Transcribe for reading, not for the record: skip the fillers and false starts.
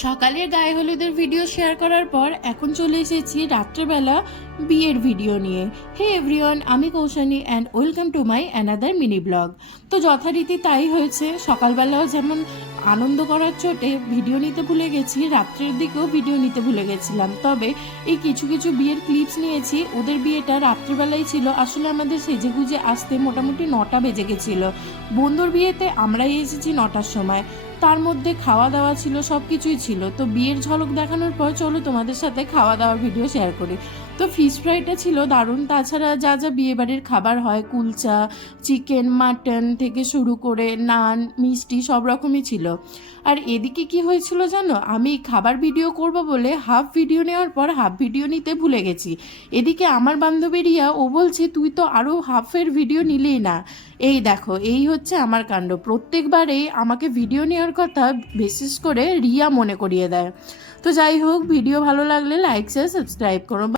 সকালের গায়ে হলুদের ভিডিও শেয়ার করার পর এখন চলে এসেছি রাত্রেবেলা বিয়ের ভিডিও নিয়ে। হে এভরিওয়ান, আমি Koushani and welcome to my another mini blog. তো যথারীতি তাই হয়েছে, সকালবেলাও যেমন আনন্দ করার চোটে ভিডিও নিতে ভুলে গেছি, রাত্রের দিকেও ভিডিও নিতে ভুলে গেছিলাম। তবে এই কিছু কিছু বিয়ের ক্লিপস নিয়েছি। ওদের বিয়েটা রাত্রেবেলায় ছিল, আসলে আমাদের সেজেগুজে আসতে মোটামুটি 9টা বেজে গেছিলো। বন্ধুর বিয়েতে আমরাই এসেছি 9টার সময়, তার মধ্যে খাওয়া দাওয়া ছিল, সব কিছুই ছিল। তো বিয়ের ঝলক দেখানোর পর চলো তোমাদের সাথে খাওয়া দাওয়ার ভিডিও শেয়ার করি। তো ফিশ ফ্রাইটা ছিল দারুণ, তাছাড়া যা যা বিয়েবাড়ির খাবার হয়, কুলচা, চিকেন, মাটন থেকে শুরু করে নান, মিষ্টি সব রকমই ছিল। আর এদিকে কি হয়েছিল জানো, আমি খাবার ভিডিও করব বলে হাফ ভিডিও নেওয়ার পর হাফ ভিডিও নিতে ভুলে গেছি। এদিকে আমার বান্ধবী রিয়া, ও বলছে তুই তো আরও হাফের ভিডিও নিলেই না। এই দেখো, এই হচ্ছে আমার কাণ্ড। প্রত্যেকবারেই আমাকে ভিডিও নেওয়ার কথা বিশেষ করে রিয়া মনে করিয়ে দেয়। তো যাই হোক, ভিডিও ভালো লাগলে লাইক শেয়ার সাবস্ক্রাইব করো।